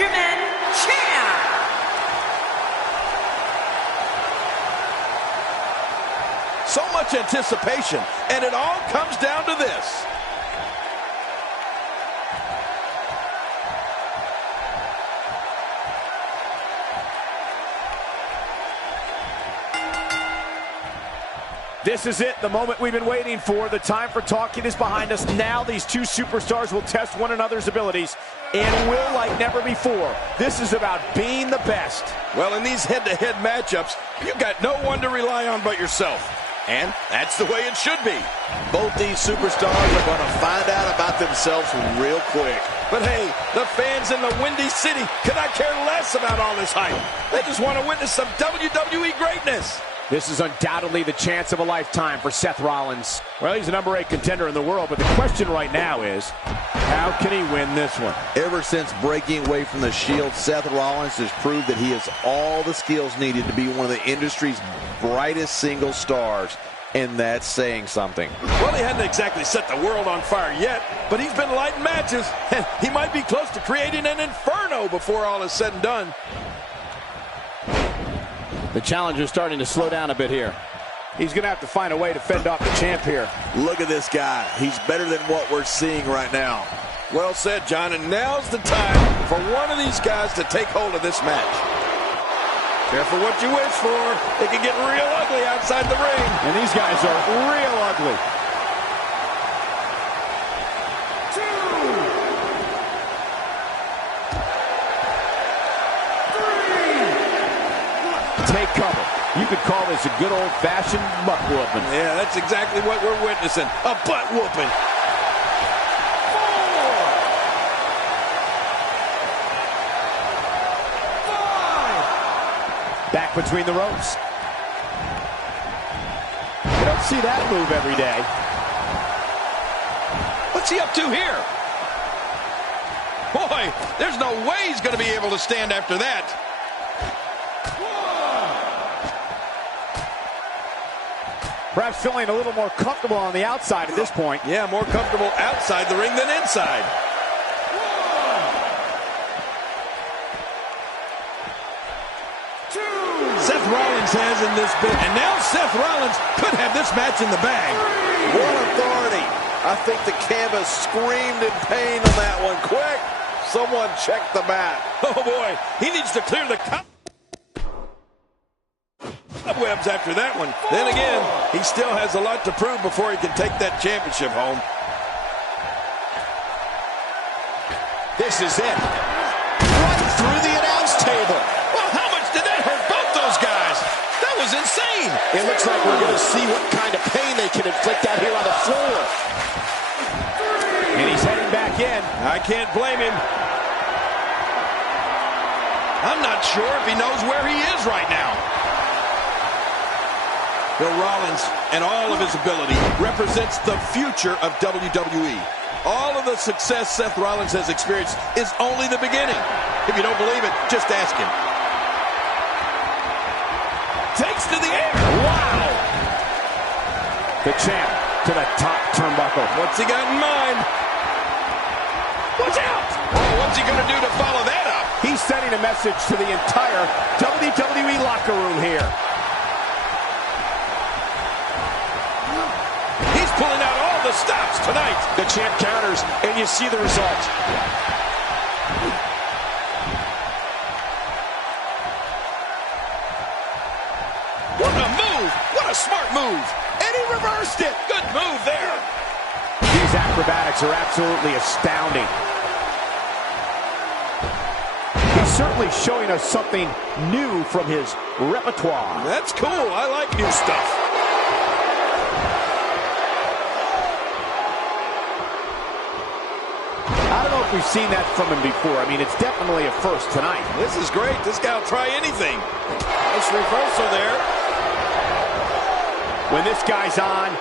Benjamin Champ. So much anticipation, and it all comes down to this. This is it, the moment we've been waiting for. The time for talking is behind us. Now these two superstars will test one another's abilities and will like never before. This is about being the best. Well, in these head-to-head matchups, you've got no one to rely on but yourself. And that's the way it should be. Both these superstars are going to find out about themselves real quick. But hey, the fans in the Windy City could not care less about all this hype. They just want to witness some WWE greatness. This is undoubtedly the chance of a lifetime for Seth Rollins. Well, he's the #8 contender in the world, but the question right now is, how can he win this one? Ever since breaking away from the Shield, Seth Rollins has proved that he has all the skills needed to be one of the industry's brightest single stars, and that's saying something. Well, he hadn't exactly set the world on fire yet, but he's been lighting matches, and he might be close to creating an inferno before all is said and done. The challenger's starting to slow down a bit here. He's going to have to find a way to fend off the champ here. Look at this guy. He's better than what we're seeing right now. Well said, John, and now's the time for one of these guys to take hold of this match. Careful what you wish for. It can get real ugly outside the ring. And these guys are real ugly. Take cover. You could call this a good old-fashioned butt whooping. Yeah, that's exactly what we're witnessing. A butt whooping. 4. Back between the ropes. You don't see that move every day. What's he up to here? Boy, there's no way he's going to be able to stand after that. Perhaps feeling a little more comfortable on the outside at this point. Yeah, more comfortable outside the ring than inside. Seth Rollins has in this bit, and now Seth Rollins could have this match in the bag. What authority. I think the canvas screamed in pain on that one. Quick, someone check the mat. Oh boy, he needs to clear the cobwebs after that one. Then again, he still has a lot to prove before he can take that championship home. This is it. Right through the announce table. Well, how much did that hurt both those guys? That was insane. It looks like we're going to see what kind of pain they can inflict out here on the floor. And he's heading back in. I can't blame him. I'm not sure if he knows where he is right now. Bill Rollins and all of his ability represents the future of WWE. All of the success Seth Rollins has experienced is only the beginning. If you don't believe it, just ask him. Takes to the air. Wow! The champ to the top turnbuckle. What's he got in mind? Watch out! Oh, what's he going to do to follow that up? He's sending a message to the entire WWE locker room here. He's pulling out all the stops tonight. The champ counters, and you see the result. What a move! What a smart move! And he reversed it! Good move there! These acrobatics are absolutely astounding. He's certainly showing us something new from his repertoire. That's cool. I like new stuff. I don't know if we've seen that from him before. I mean, it's definitely a first tonight. This is great. This guy will try anything. Nice reversal there. When this guy's on,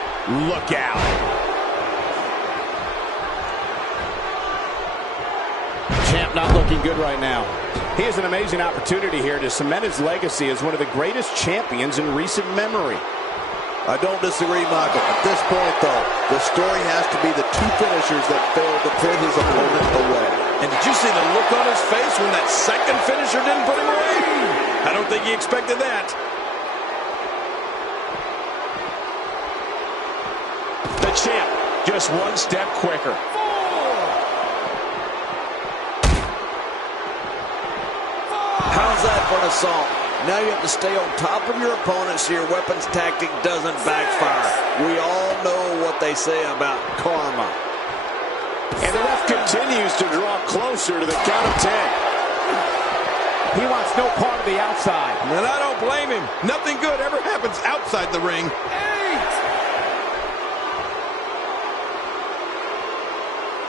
look out. Champ not looking good right now. He has an amazing opportunity here to cement his legacy as one of the greatest champions in recent memory. I don't disagree, Michael. At this point, though, the story has to be the two finishers that failed to put his opponent away. And did you see the look on his face when the that second finisher didn't put him away. I don't think he expected that. The champ, just one step quicker. How's that for an assault? Now you have to stay on top of your opponent so your weapons tactic doesn't backfire. We all know what they say about karma. And the ref continues to draw closer to the count of 10. He wants no part of the outside. And I don't blame him. Nothing good ever happens outside the ring. 8,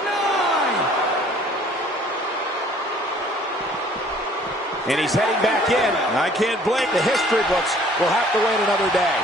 9. And he's heading back in. I can't blame The history books will have to wait another day.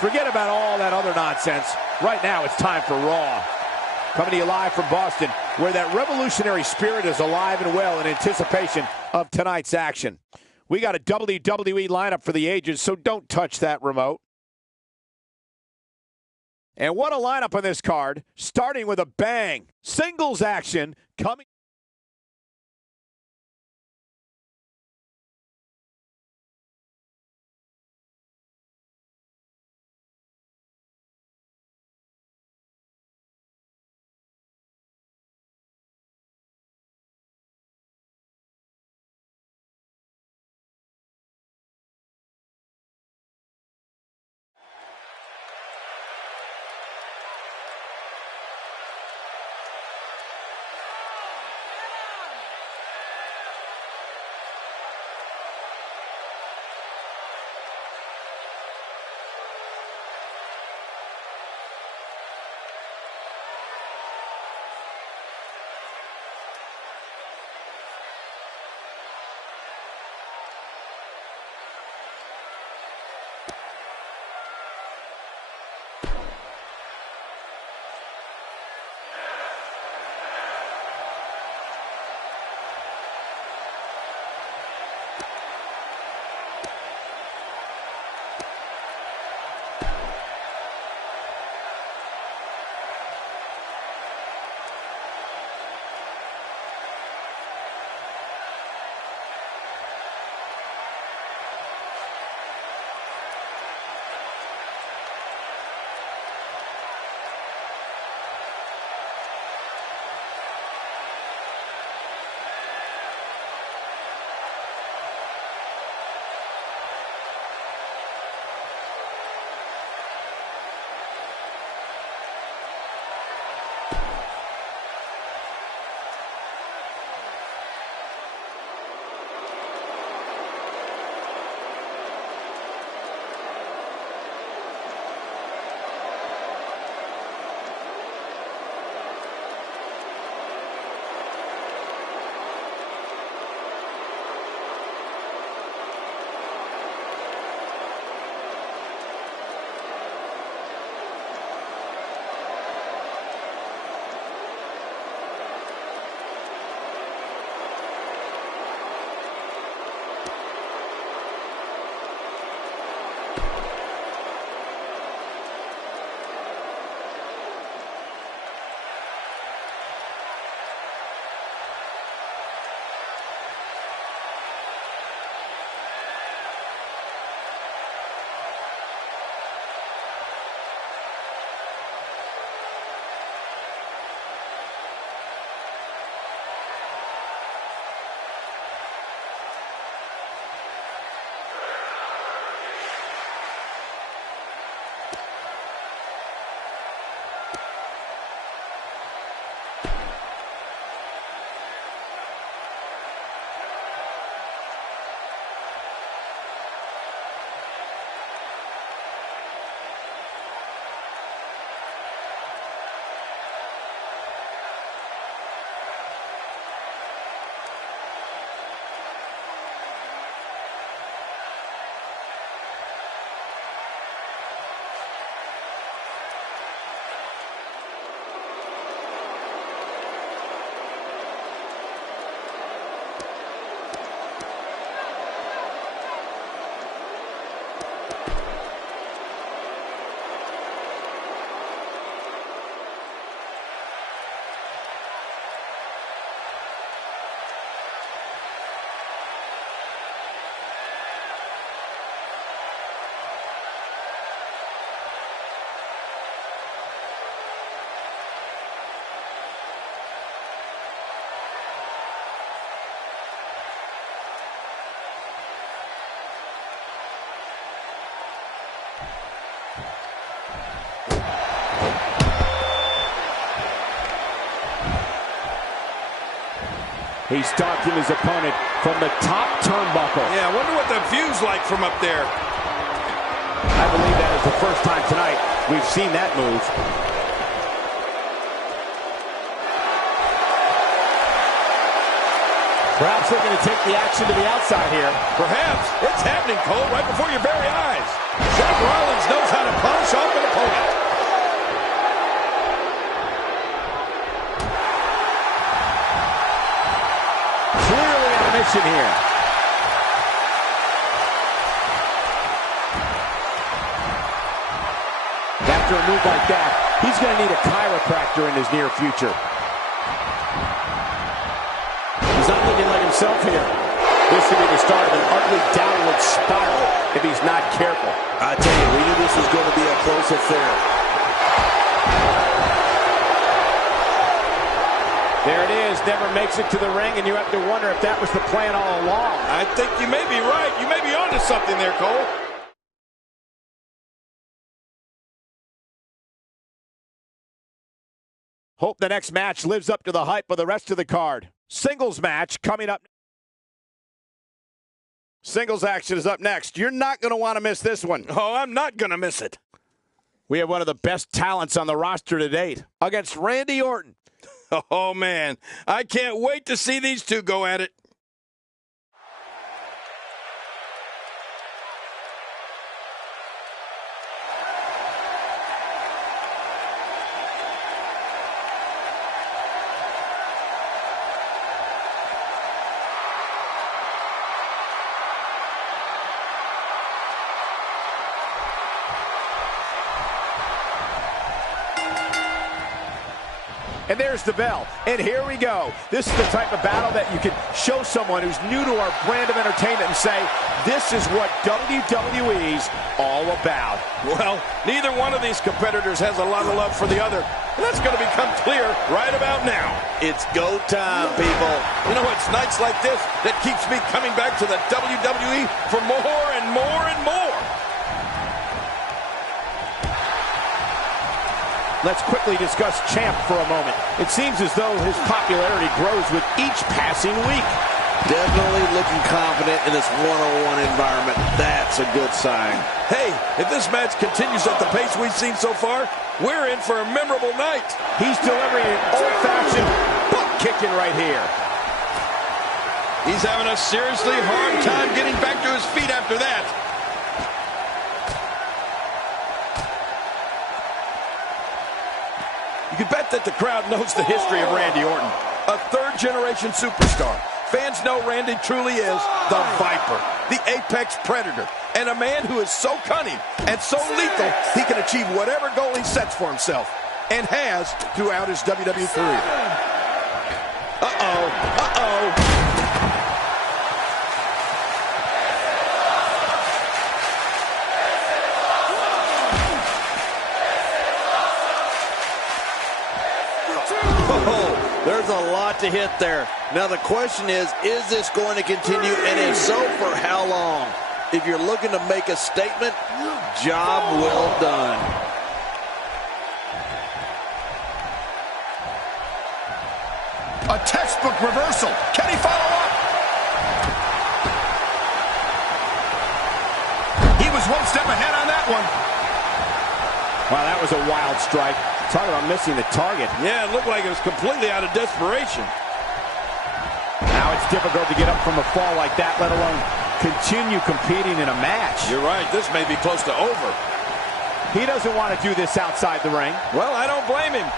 Forget about all that other nonsense. Right now, it's time for Raw. Coming to you live from Boston, where that revolutionary spirit is alive and well in anticipation of tonight's action. We got a WWE lineup for the ages, so don't touch that remote. And what a lineup on this card, starting with a bang. Singles action coming. He's stalking his opponent from the top turnbuckle. Yeah, I wonder what the view's like from up there. I believe that is the first time tonight we've seen that move. Perhaps looking to take the action to the outside here. Perhaps. It's happening, Cole, right before your very eyes. Seth Rollins knows how to polish off an opponent. Clearly on a mission here. After a move like that, he's going to need a chiropractor in his near future. He's not looking like himself here. This could be the start of an ugly downward spiral if he's not careful. I tell you, we knew this was going to be a close affair. There it is, never makes it to the ring, and you have to wonder if that was the plan all along. I think you may be right. You may be onto something there, Cole. Hope the next match lives up to the hype of the rest of the card. Singles match coming up. Singles action is up next. You're not going to want to miss this one. Oh, I'm not going to miss it. We have one of the best talents on the roster to date against Randy Orton. Oh, man. I can't wait to see these two go at it. And there's the bell. And here we go. This is the type of battle that you can show someone who's new to our brand of entertainment and say, this is what WWE's all about. Well, neither one of these competitors has a lot of love for the other. And that's going to become clear right about now. It's go time, people. You know, it's nights like this that keeps me coming back to the WWE for more and more and more. Let's quickly discuss Champ for a moment. It seems as though his popularity grows with each passing week. Definitely looking confident in this one-on-one environment. That's a good sign. Hey, if this match continues at the pace we've seen so far, we're in for a memorable night. He's delivering an old-fashioned butt kicking right here. He's having a seriously hard time getting back to his feet after that. You can bet that the crowd knows the history of Randy Orton. A third-generation superstar. Fans know Randy truly is the Viper, the apex predator, and a man who is so cunning and so lethal he can achieve whatever goal he sets for himself, and has throughout his WWE career. Uh-oh, uh-oh. There's a lot to hit there. Now the question is this going to continue? And if so, for how long? If you're looking to make a statement, job well done. A textbook reversal. Can he follow up? He was one step ahead on that one. Wow, that was a wild strike. Talk about missing the target. Yeah, it looked like it was completely out of desperation. Now it's difficult to get up from a fall like that, let alone continue competing in a match. You're right. This may be close to over. He doesn't want to do this outside the ring. Well, I don't blame him.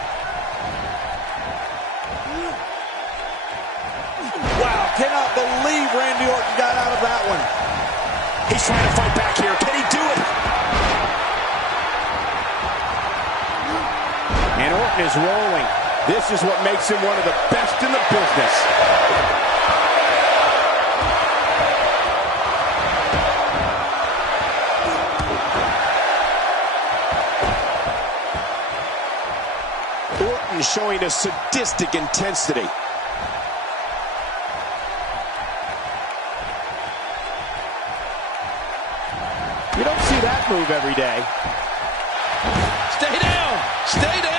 Wow, cannot believe Randy Orton got out of that one. He's trying to fight back here. Can he do it? And Orton is rolling. This is what makes him one of the best in the business. Orton showing a sadistic intensity. You don't see that move every day. Stay down! Stay down!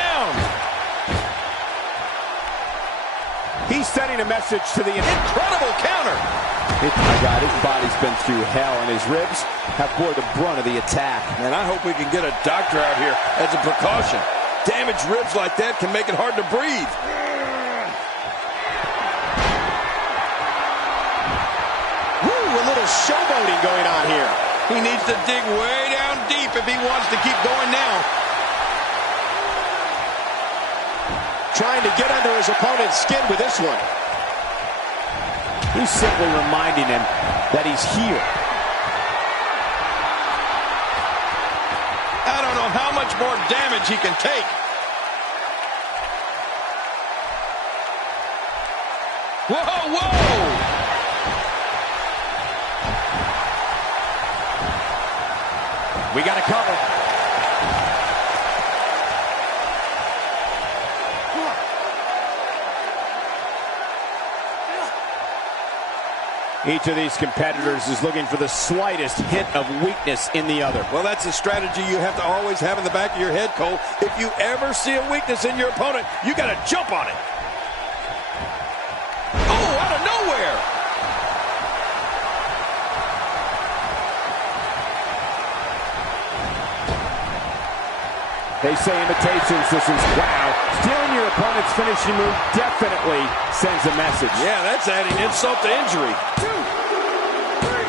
He's setting sending a message to the incredible counter. My God, his body's been through hell, and his ribs have bore the brunt of the attack. And I hope we can get a doctor out here as a precaution. Damaged ribs like that can make it hard to breathe. Woo, a little showboating going on here. He needs to dig way down deep if he wants to keep going now. Trying to get under his opponent's skin with this one. He's simply reminding him that he's here. I don't know how much more damage he can take. Whoa, whoa! We got to cover. Each of these competitors is looking for the slightest hint of weakness in the other. Well, that's a strategy you have to always have in the back of your head, Cole. If you ever see a weakness in your opponent, you got to jump on it. Oh, out of nowhere! They say imitations, this is wow. Stealing your opponent's finishing move definitely sends a message. Yeah, that's adding insult to injury. 2, 3.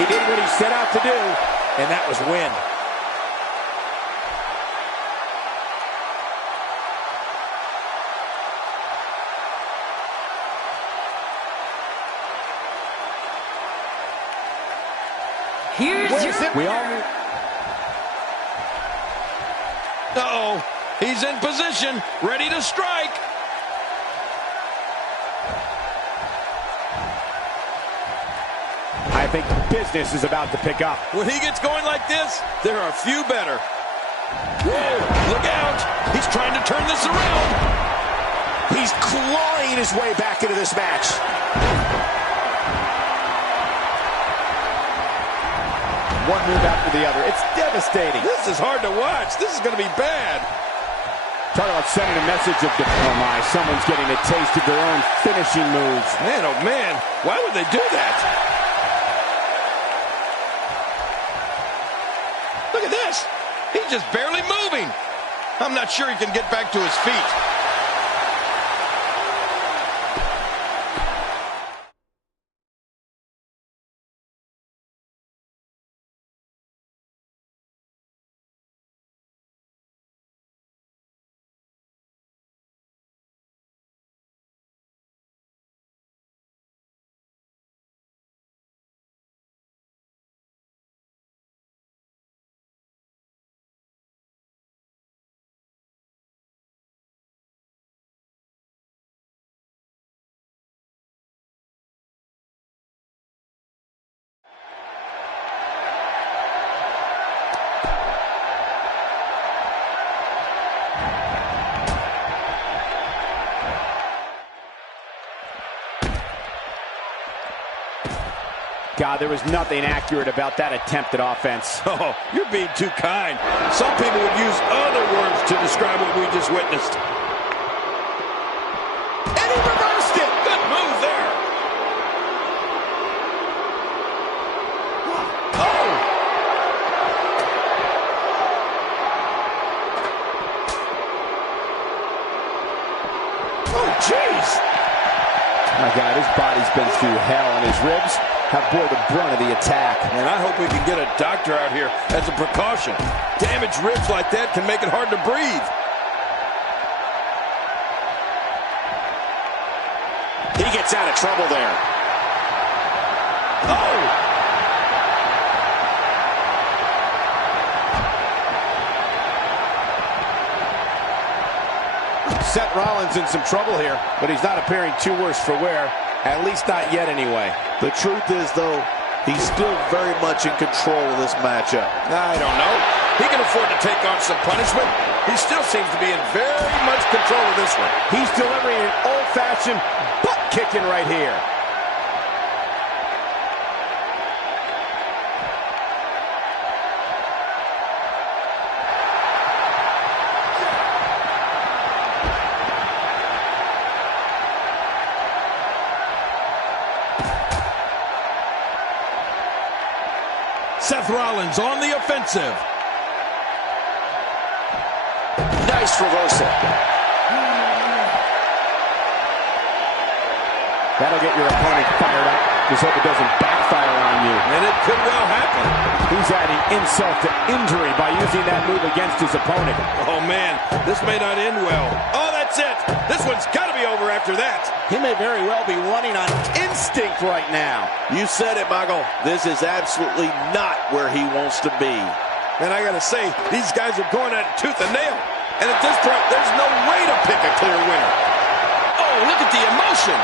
He did what he set out to do, and that was win. Here's your We all. Uh-oh, he's in position, ready to strike. I think business is about to pick up. When he gets going like this, there are few better. Whoa, look out. He's trying to turn this around. He's clawing his way back into this match. One move after the other. It's devastating. This is hard to watch. This is going to be bad. Talk about sending a message of defiance. Someone's getting a taste of their own finishing moves. Man, oh man, why would they do that? Look at this. He's just barely moving. I'm not sure he can get back to his feet. God, there was nothing accurate about that attempt at offense. Oh, you're being too kind. Some people would use other words to describe what we just witnessed. And he reversed it! Good move there. Oh! Oh, jeez! My God, his body's been through hell, and his ribs have bore the brunt of the attack. And I hope we can get a doctor out here as a precaution. Damaged ribs like that can make it hard to breathe. He gets out of trouble there. Oh! Seth Rollins in some trouble here, but he's not appearing too worse for wear. At least not yet, anyway. The truth is, though, he's still very much in control of this matchup. I don't know. He can afford to take on some punishment. He still seems to be in very much control of this one. He's delivering an old-fashioned butt-kicking right here. Seth Rollins on the offensive. Nice reversal. That'll get your opponent fired up. Just hope it doesn't backfire on you. And it could well happen. He's adding insult to injury by using that move against his opponent. Oh, man, this may not end well. Oh, that's it. This one's got to be over after that. He may very well be running on instinct right now. You said it, Michael. This is absolutely not where he wants to be. And I got to say, these guys are going at it tooth and nail. And at this point, there's no way to pick a clear winner. Oh, look at the emotion.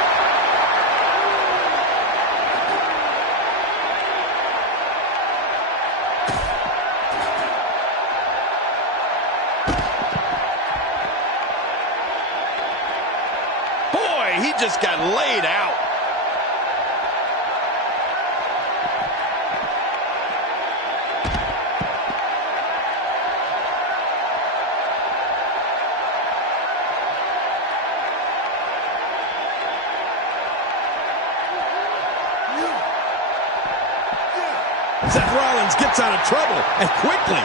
Boy, he just got laid out. Seth Rollins gets out of trouble, and quickly.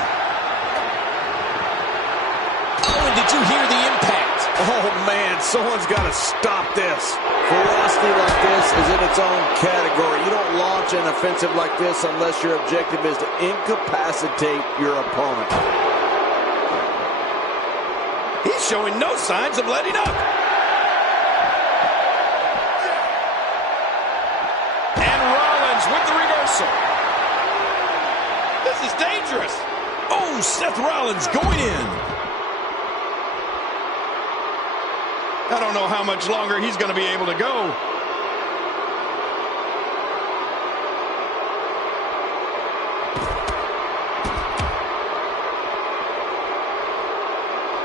Oh, and did you hear the impact? Oh, man, someone's got to stop this. Ferocity like this is in its own category. You don't launch an offensive like this unless your objective is to incapacitate your opponent. He's showing no signs of letting up. And Rollins with the reversal. This is dangerous. Oh, Seth Rollins going in. I don't know how much longer he's going to be able to go.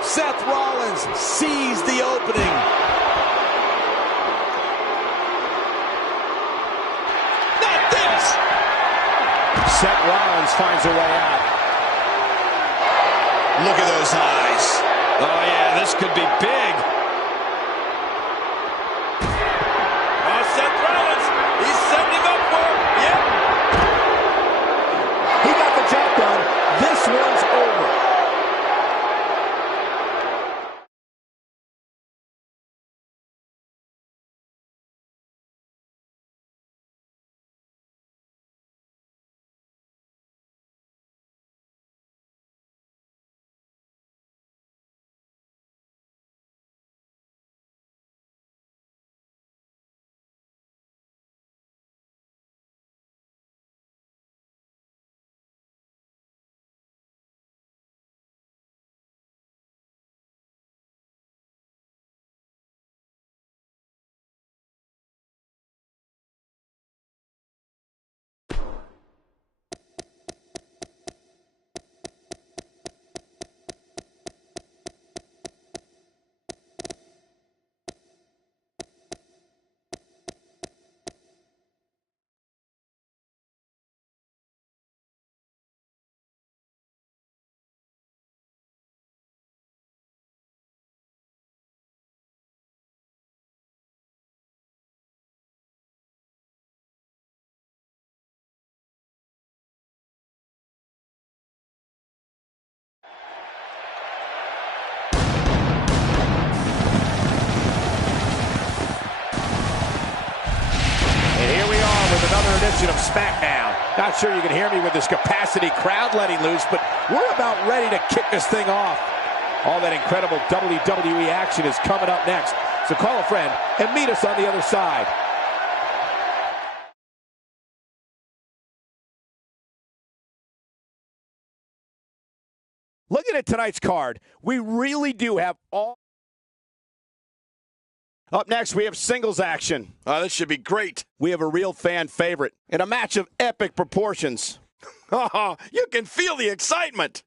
Seth Rollins sees the opening. Not this. Seth Rollins finds a way out. Look at those eyes. Oh, yeah, this could be big. Oh, Seth Rollins, he's setting him up for it. Yep. He got the job done. This one's over. Another edition of SmackDown. Not sure you can hear me with this capacity crowd letting loose, but we're about ready to kick this thing off. All that incredible WWE action is coming up next. So call a friend and meet us on the other side. Looking at tonight's card, we really do have all. Up next, we have singles action. Oh, this should be great. We have a real fan favorite in a match of epic proportions. Oh, you can feel the excitement.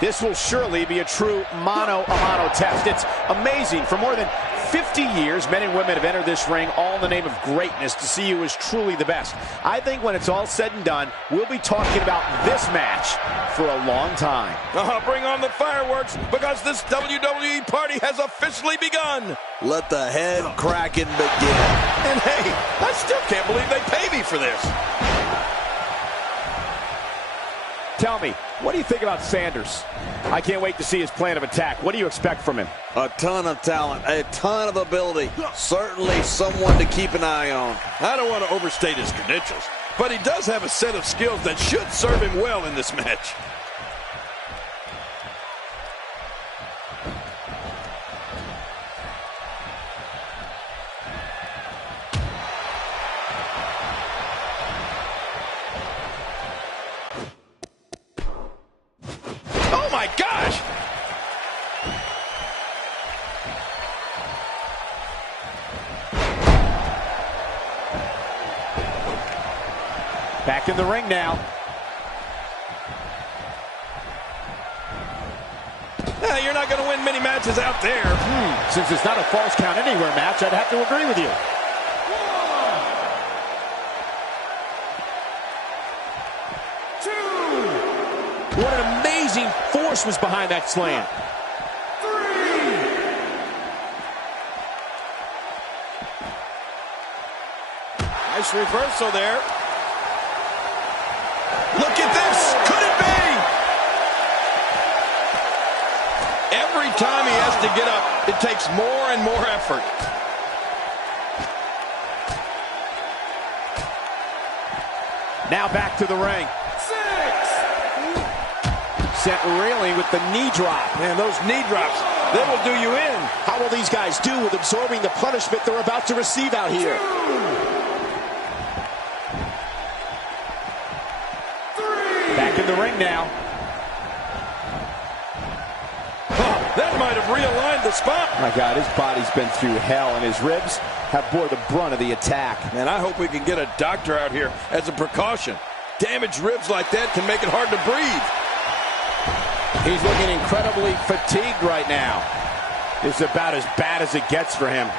This will surely be a true mano-a-mano test. It's amazing. For more than 50 years, men and women have entered this ring all in the name of greatness to see who is truly the best. I think when it's all said and done, we'll be talking about this match for a long time. Bring on the fireworks, because this WWE party has officially begun. Let the head cracking begin. And hey, I still can't believe they pay me for this. Tell me, what do you think about Sanders? I can't wait to see his plan of attack. What do you expect from him? A ton of talent, a ton of ability. Certainly someone to keep an eye on. I don't want to overstate his credentials, but he does have a set of skills that should serve him well in this match. Oh my gosh! Back in the ring now. You're not going to win many matches out there. Since it's not a false count anywhere match, I'd have to agree with you. What an amazing force was behind that slam. Nice reversal there. Look at this. Could it be? Every time he has to get up, it takes more and more effort. Now back to the ring. Sent reeling with the knee drop. Man, those knee drops, they will do you in. How will these guys do with absorbing the punishment they're about to receive out here? Back in the ring now. Oh, that might have realigned the spot. My God, his body's been through hell, and his ribs have bore the brunt of the attack. Man, I hope we can get a doctor out here as a precaution. Damaged ribs like that can make it hard to breathe. He's looking incredibly fatigued right now. It's about as bad as it gets for him.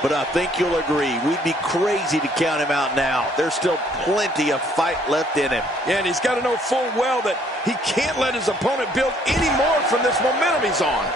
But I think you'll agree, we'd be crazy to count him out now. There's still plenty of fight left in him. Yeah, and he's got to know full well that he can't let his opponent build any more from this momentum he's on.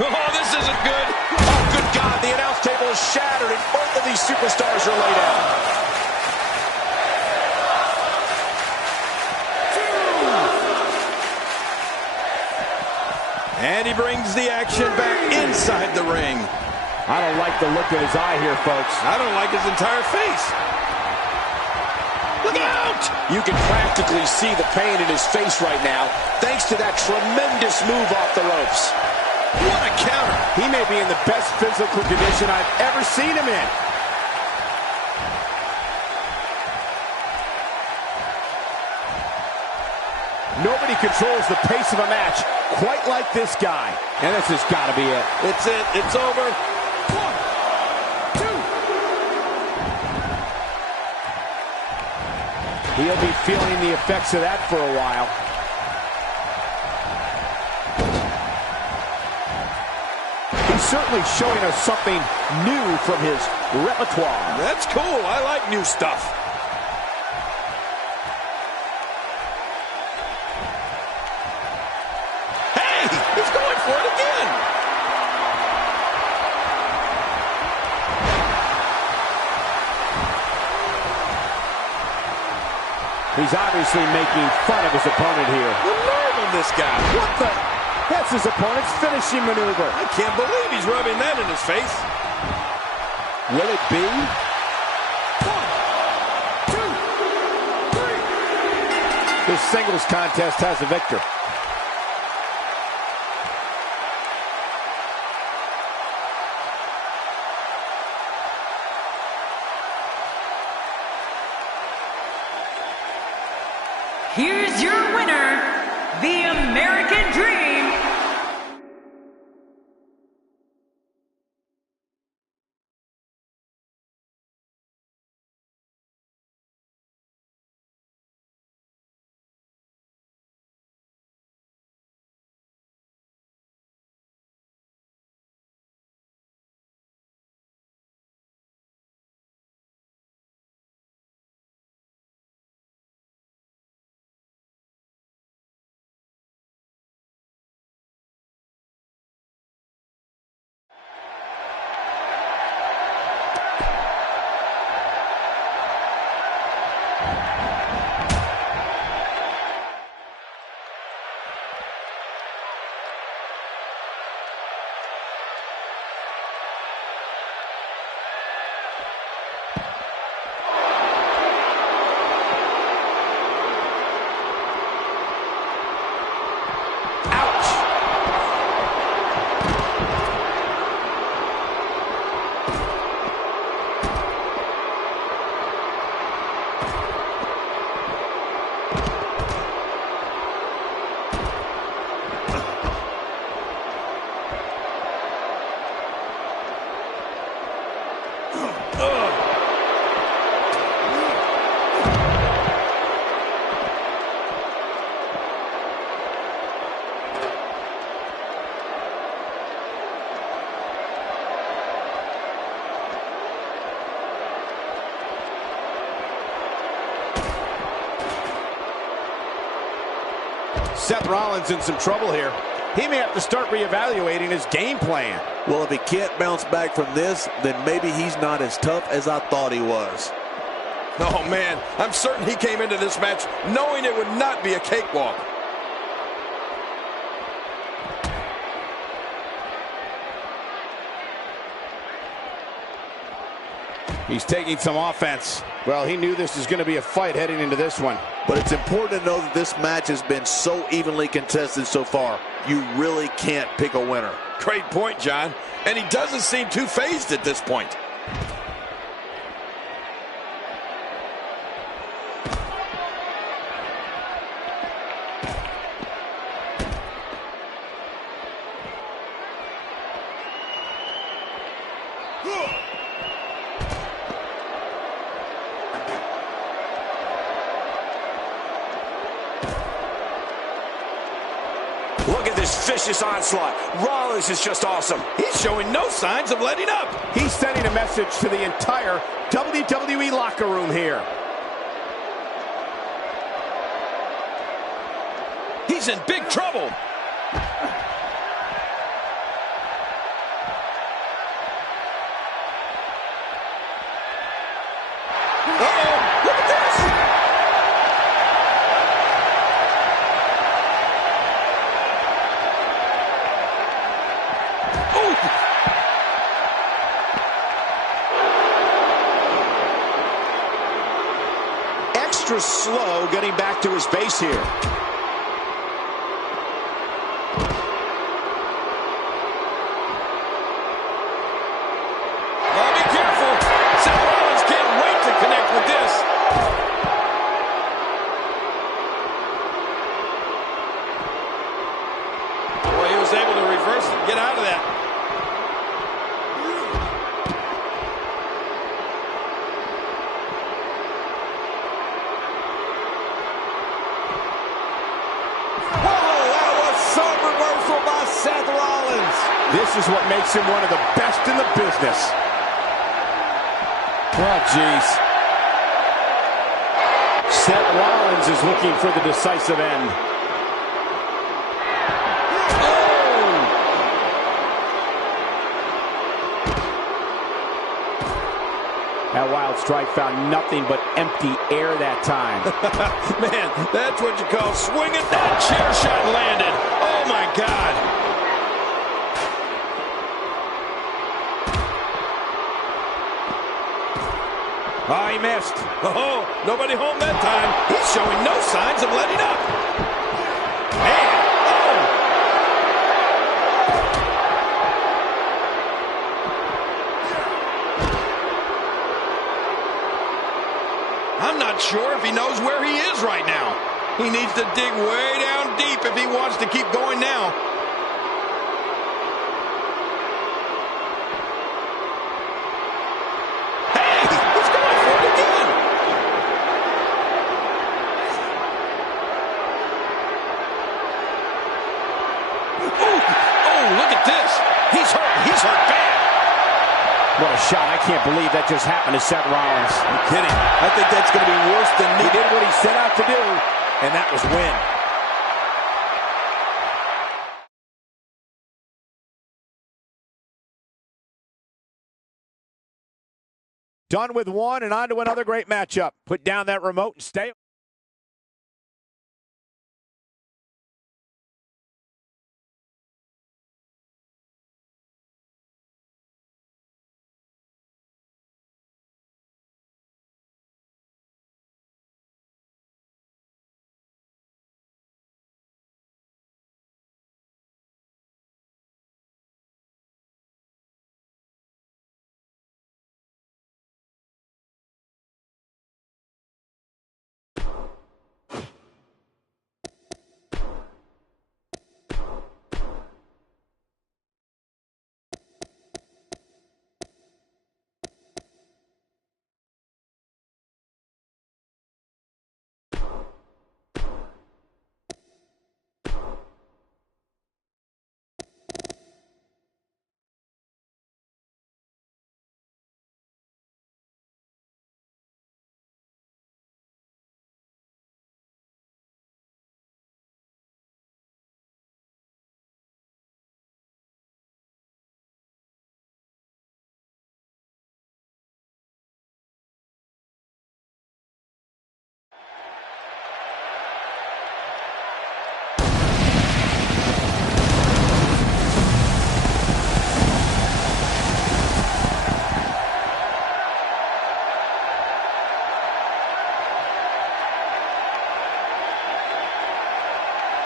Oh, this isn't good. Oh, good God, the announce table is shattered and both of these superstars are laid out. And he brings the action back inside the ring. I don't like the look of his eye here, folks. I don't like his entire face. Look out! You can practically see the pain in his face right now, thanks to that tremendous move off the ropes. What a counter. He may be in the best physical condition I've ever seen him in. Nobody controls the pace of a match quite like this guy. And this has got to be it. It's it. It's over. 1, 2. He'll be feeling the effects of that for a while. He's certainly showing us something new from his repertoire. That's cool. I like new stuff. Hey, he's going for it again. He's obviously making fun of his opponent here. The nerve of this guy. What the? That's his opponent's finishing maneuver. I can't believe he's rubbing that in his face. Will it be? 1, 2, 3. This singles contest has a victor. Here's your winner, the American Dream, Seth Rollins in some trouble here. He may have to start reevaluating his game plan. Well, if he can't bounce back from this, then maybe he's not as tough as I thought he was. Oh, man, I'm certain he came into this match knowing it would not be a cakewalk. He's taking some offense. Well, he knew this was going to be a fight heading into this one. But it's important to know that this match has been so evenly contested so far. You really can't pick a winner. Great point, John. And he doesn't seem too phased at this point. Look at this vicious onslaught. Rollins is just awesome. He's showing no signs of letting up. He's sending a message to the entire WWE locker room here. He's in big trouble. Uh-oh, look at this. Extra slow getting back to his base here. Oh, be careful. Seth Rollins can't wait to connect with this. Boy, he was able to reverse it and get out of that. Seth Rollins. This is what makes him one of the best in the business. Oh, jeez. Seth Rollins is looking for the decisive end. Oh! That wild strike found nothing but empty air that time. Man, that's what you call swinging. That chair shot landed. Oh, my God. Oh, he missed. Oh, nobody home that time. He's showing no signs of letting up. Man, oh! I'm not sure if he knows where he is right now. He needs to dig way down deep if he wants to keep going now. Hey, he's going for it again. Oh, look at this. He's hurt. He's hurt bad. What a shot. I can't believe that just happened to Seth Rollins. You're kidding. I think that's going to be worse than He did what he set out to do, and that was win. Done with one and on to another great matchup. Put down that remote and stay.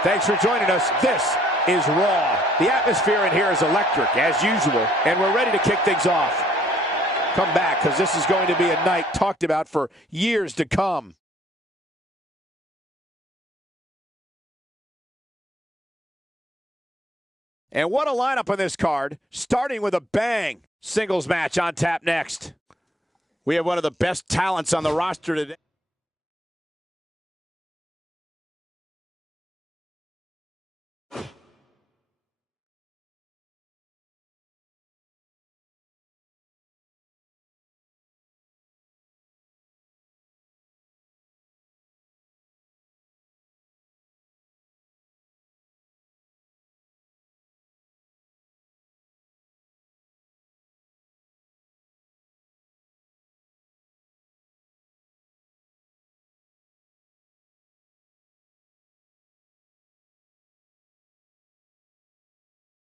Thanks for joining us. This is Raw. The atmosphere in here is electric, as usual, and we're ready to kick things off. Come back, because this is going to be a night talked about for years to come. And what a lineup on this card, starting with a bang. Singles match on tap next. We have one of the best talents on the roster today.